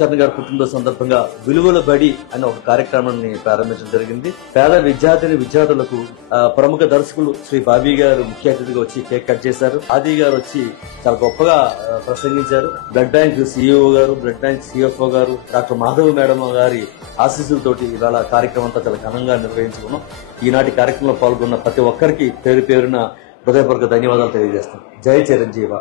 చరణ్ గారి పుట్టినరోజు సందర్భంగా విలువల బడి అనే ఒక కార్యక్రమాన్ని ప్రారంభించడం జరిగింది. పేద విద్యార్థులకు ప్రముఖ దర్శకులు శ్రీ బాబీ గారు ముఖ్య అతిథిగా వచ్చి కేక్ కట్ చేశారు. ఆది గారు వచ్చి చాలా గొప్పగా ప్రసంగించారు. బ్లడ్ బ్యాంక్ సిఇఓ గారు, బ్లడ్ బ్యాంక్ సిఎఫ్ఓ గారు, డాక్టర్ మాధవ్ మేడం గారి ఆశీస్సులతోటి ఇవాళ కార్యక్రమం అంతా చాలా ఘనంగా నిర్వహించుకున్నాం. ఈనాటి కార్యక్రమంలో పాల్గొన్న ప్రతి ఒక్కరికి పేరు పేరున హృదయపూర్వక ధన్యవాదాలు తెలియజేస్తాం. జై చిరంజీవ.